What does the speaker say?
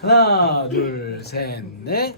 하나 둘 셋 넷.